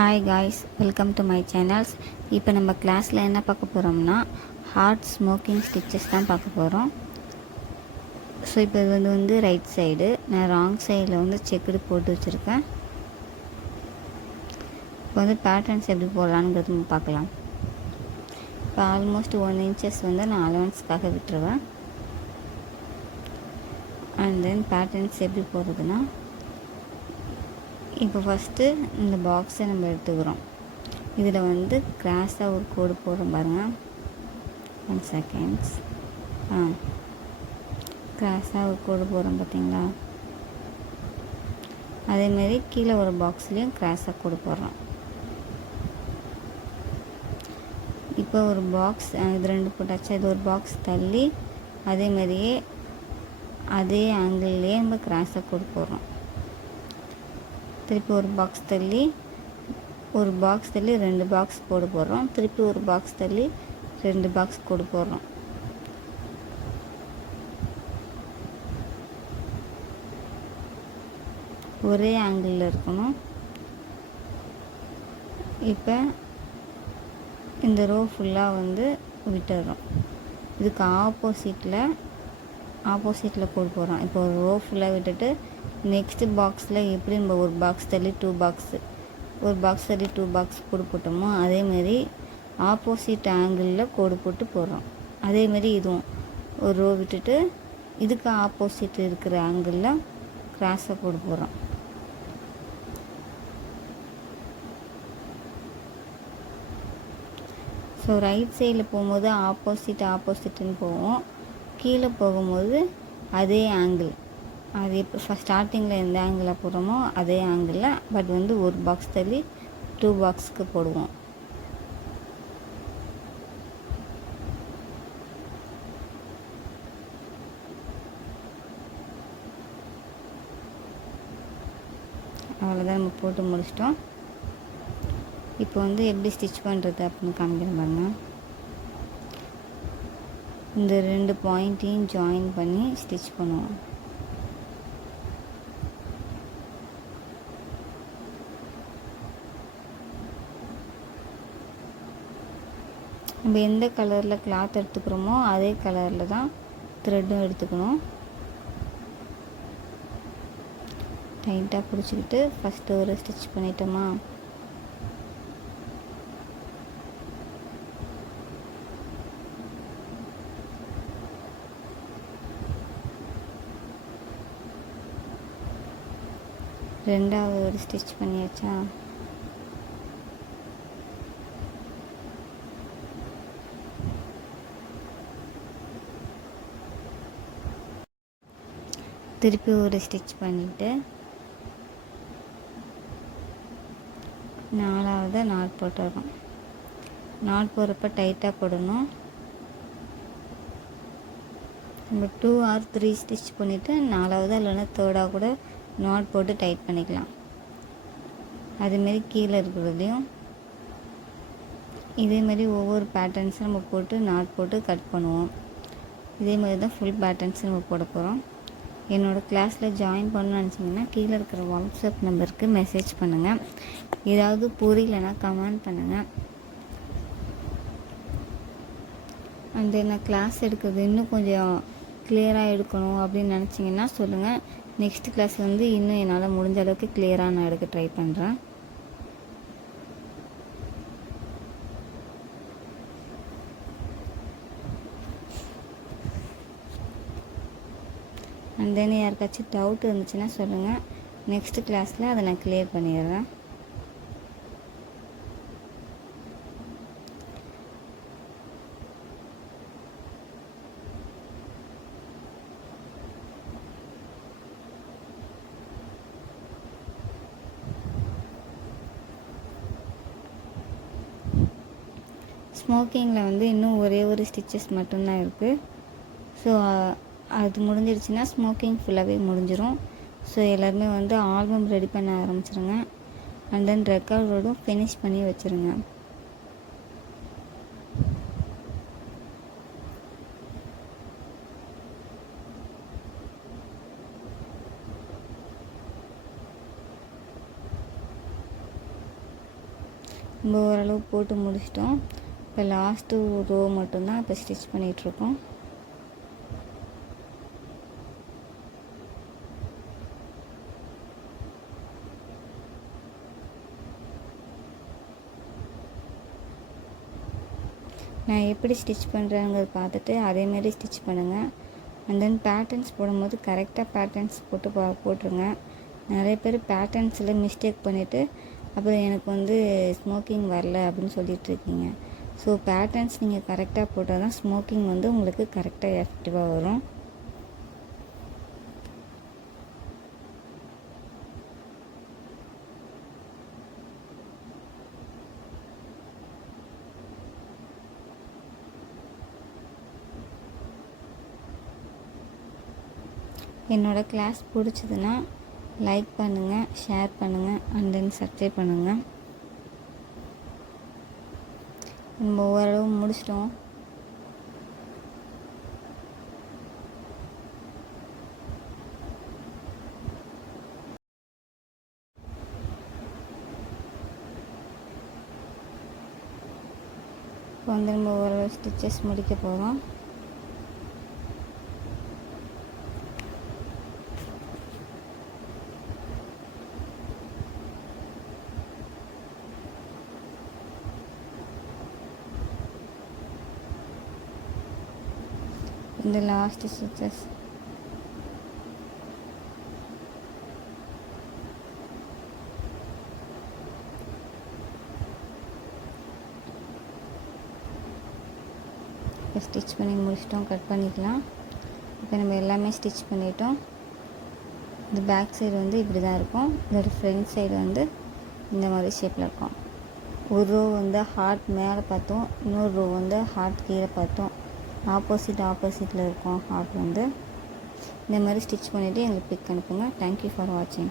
Hi guys, welcome to my channels. இப்போ நம்ம கிளாஸில் என்ன பார்க்க போகிறோம்னா ஹார்ட் ஸ்மோக்கிங் ஸ்டிச்சஸ் தான் பார்க்க போகிறோம். ஸோ இப்போ இது வந்து ரைட் சைடு, நான் ராங் சைடில் வந்து செக்குடு போட்டு வச்சுருக்கேன். இப்போ வந்து பேட்டர்ன்ஸ் எப்படி போடலான்ங்கிறது பார்க்கலாம். இப்போ ஆல்மோஸ்ட் 1 இன்ச்சஸ் வந்து நான் அலவன்ஸ்க்காக விட்டுருவேன். அண்ட் தென் பேட்டர்ன்ஸ் எப்படி போடுறதுன்னா, இப்போ ஃபஸ்ட்டு இந்த பாக்ஸை நம்ம எடுத்துக்கிறோம். இதில் வந்து கிராஸாக ஒரு கோடு போடுறோம் பாருங்கள். 1 செகண்ட்ஸ். கிராஸாக ஒரு கோடு போடுறோம் பார்த்தீங்களா? அதேமாரி கீழே ஒரு பாக்ஸ்லேயும் கிராஸாக கோடு போடுறோம். இப்போ ஒரு பாக்ஸ், இது 2 போட்டாச்சா, இது ஒரு பாக்ஸ் தள்ளி அதேமாதிரியே அதே ஆங்கிள்லேயே நம்ம கிராஸாக கோடு போடுறோம். திருப்பி ஒரு பாக்ஸ் தள்ளி 2 பாக்ஸ் கோடு போடுறோம். திருப்பி ஒரு பாக்ஸ் தள்ளி 2 பாக்ஸ் கோடு போடுறோம். ஒரே ஆங்கிளில் இருக்கணும். இப்போ இந்த ரோ ஃபுல்லாக வந்து விட்டுறோம். இதுக்கு ஆப்போசிட்டில் கோடு போடுறோம். இப்போ ஒரு ரோ ஃபுல்லாக விட்டுட்டு நெக்ஸ்ட்டு பாக்ஸில் எப்படி நம்ம ஒரு பாக்ஸ் தள்ளி 2 பாக்ஸ் கோடு போட்டோமோ அதேமாரி ஆப்போசிட் ஆங்கிளில் கோடு போட்டு போடுறோம். அதேமாரி இதுவும் ஒரு ரோ விட்டுட்டு இதுக்கு ஆப்போசிட் இருக்கிற ஆங்கிளில் கிராஸாக கோடு போடுறோம். ஸோ ரைட் சைடில் போகும்போது ஆப்போசிட்டுன்னு போவோம். கீழே போகும்போது அதே ஆங்கிள், அது இப்போ ஸ்டார்டிங்கில் எந்த ஆங்கிளில் போடுறோமோ அதே ஆங்கிளில், பட் வந்து ஒரு பாக்ஸ் தள்ளி 2 பாக்ஸுக்கு போடுவோம். அவ்வளோதான், நம்ம போட்டு முடிச்சிட்டோம். இப்போ வந்து எப்படி ஸ்டிச் பண்ணுறது அப்படின்னு காமிக்கிறேன் பாருங்க. இந்த 2 பாயிண்ட்டையும் ஜாயின் பண்ணி ஸ்டிச் பண்ணுவோம். நம்ம எந்த கலரில் கிளாத் எடுத்துக்கிறோமோ அதே கலரில் தான் த்ரெட்டும் எடுத்துக்கணும். டைட்டாக பிடிச்சிக்கிட்டு ஃபஸ்ட்டு ஒரு ஸ்டிச் பண்ணிட்டோமா, ரெண்டாவது ஒரு ஸ்டிச் பண்ணியாச்சா, திருப்பி ஒரு ஸ்டிச் பண்ணிவிட்டு 4வது நாட் போட்டுறோம். நாட் போடுறப்ப டைட்டாக போடணும். நம்ம 2 or 3 ஸ்டிச் பண்ணிவிட்டு 4வது இல்லைன்னா 3rd கூட நாட் போட்டு டைட் பண்ணிக்கலாம். அதுமாரி கீழே இருக்கிறதுலையும் இதேமாரி ஒவ்வொரு பேட்டர்ன்ஸும் நம்ம போட்டு நாட் போட்டு கட் பண்ணுவோம். இதேமாதிரி தான் ஃபுல் பேட்டர்ன்ஸ் நம்ம போட போகிறோம். என்னோடய கிளாஸில் ஜாயின் பண்ணணும்னு நினச்சிங்கன்னா கீழே இருக்கிற வாட்ஸ்அப் நம்பருக்கு மெசேஜ் பண்ணுங்கள். ஏதாவது புரியலைன்னா கமெண்ட் பண்ணுங்கள். அண்ட் நான் கிளாஸ் எடுக்கிறது இன்னும் கொஞ்சம் கிளியராக எடுக்கணும் அப்படின்னு நினச்சிங்கன்னா சொல்லுங்கள். நெக்ஸ்ட் கிளாஸ் வந்து இன்னும் என்னால் முடிஞ்ச அளவுக்கு கிளியராக நான் எடுக்க ட்ரை பண்ணுறேன். அண்ட் தென் யாருக்காச்சும் டவுட் இருந்துச்சுன்னா சொல்லுங்கள். நெக்ஸ்ட் கிளாஸில் அதை நான் கிளியர் பண்ணிடுறேன். ஸ்மோக்கிங்கில் வந்து இன்னும் ஒரே ஒரு ஸ்டிச்சஸ் மட்டும்தான் இருக்குது. ஸோ அது முடிஞ்சிடுச்சுன்னா ஸ்மோக்கிங் ஃபுல்லாகவே முடிஞ்சிடும். ஸோ எல்லாருமே வந்து ஆல்பம் ரெடி பண்ண ஆரம்பிச்சிருங்க. அண்ட் தென் ரெக்கார்டோடும் ஃபினிஷ் பண்ணி வச்சுருங்க. நம்ம ஓரளவு போட்டு முடிச்சிட்டோம். இப்போ லாஸ்ட்டு ரோ மட்டும்தான் இப்போ ஸ்டிச் பண்ணிகிட்ருக்கோம். நான் எப்படி ஸ்டிச் பண்ணுறேங்கிறத பார்த்துட்டு அதேமாரி ஸ்டிச் பண்ணுங்கள். அண்ட் தென் பேட்டர்ன்ஸ் போடும்போது கரெக்டாக பேட்டர்ன்ஸ் போட்டுருங்க. நிறைய பேர் பேட்டர்ன்ஸில் மிஸ்டேக் பண்ணிவிட்டு அப்புறம் எனக்கு வந்து ஸ்மோக்கிங் வரல அப்படின்னு சொல்லிகிட்ருக்கீங்க. ஸோ பேட்டர்ன்ஸ் நீங்கள் கரெக்டாக போட்டால் தான் ஸ்மோக்கிங் வந்து உங்களுக்கு கரெக்டாக எஃபெக்டிவாக வரும். என்னோடய கிளாஸ் பிடிச்சதுன்னா லைக் பண்ணுங்கள், ஷேர் பண்ணுங்கள், அண்ட் தென் சப்ஸ்கிரைப் பண்ணுங்கள். நம்ம ஓரளவு முடிச்சிட்டோம். இப்போ வந்து நம்ம ஓரளவு ஸ்டிச்சஸ் முடிக்க போகிறோம். இந்த லாஸ்ட் ஸ்டிச்சஸ் இப்போ ஸ்டிச் பண்ணி முடிச்சிட்டோம். கட் பண்ணிக்கலாம். இப்போ நம்ம எல்லாமே ஸ்டிச் பண்ணிட்டோம். இந்த பேக் சைடு வந்து இப்படி தான் இருக்கும். இதோட ஃப்ரண்ட் சைடு வந்து இந்த மாதிரி ஷேப்பில் இருக்கும். ஒரு ரோ வந்து ஹார்ட் மேலே பார்த்தோம், இன்னொரு ரோ வந்து ஹார்ட் கீழே பார்த்தோம். ஆப்போசிட்டில் இருக்கும் ஹார்ட் வந்து. இந்த மாதிரி ஸ்டிச் பண்ணிவிட்டு எங்களுக்கு பிக் அனுப்புங்க. தேங்க்யூ ஃபார் வாட்சிங்.